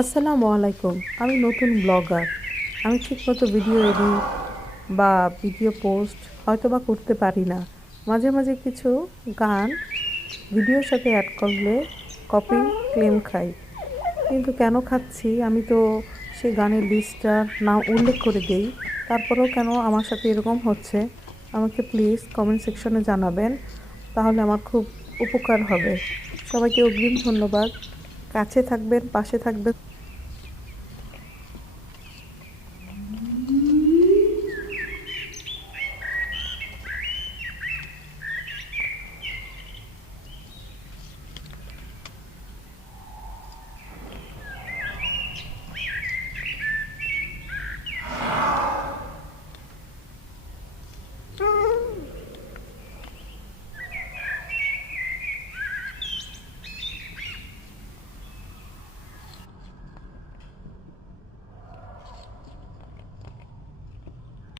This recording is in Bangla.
আসসালামু আলাইকুম। আমি নতুন ব্লগার। আমি ঠিকমতো ভিডিও এডিট বা ভিডিও পোস্ট হয়তোবা করতে পারি না। মাঝে মাঝে কিছু গান ভিডিওর সাথে অ্যাড করলে কপি ক্লেম খাই। কিন্তু কেন খাচ্ছি? আমি তো সেই গানের লিস্টটার নাম উল্লেখ করে দেই। তারপরেও কেন আমার সাথে এরকম হচ্ছে? আমাকে প্লিজ কমেন্ট সেকশনে জানাবেন। তাহলে আমার খুব উপকার হবে। সবাইকে অগ্রিম ধন্যবাদ। কাছে থাকবেন, পাশে থাকবেন।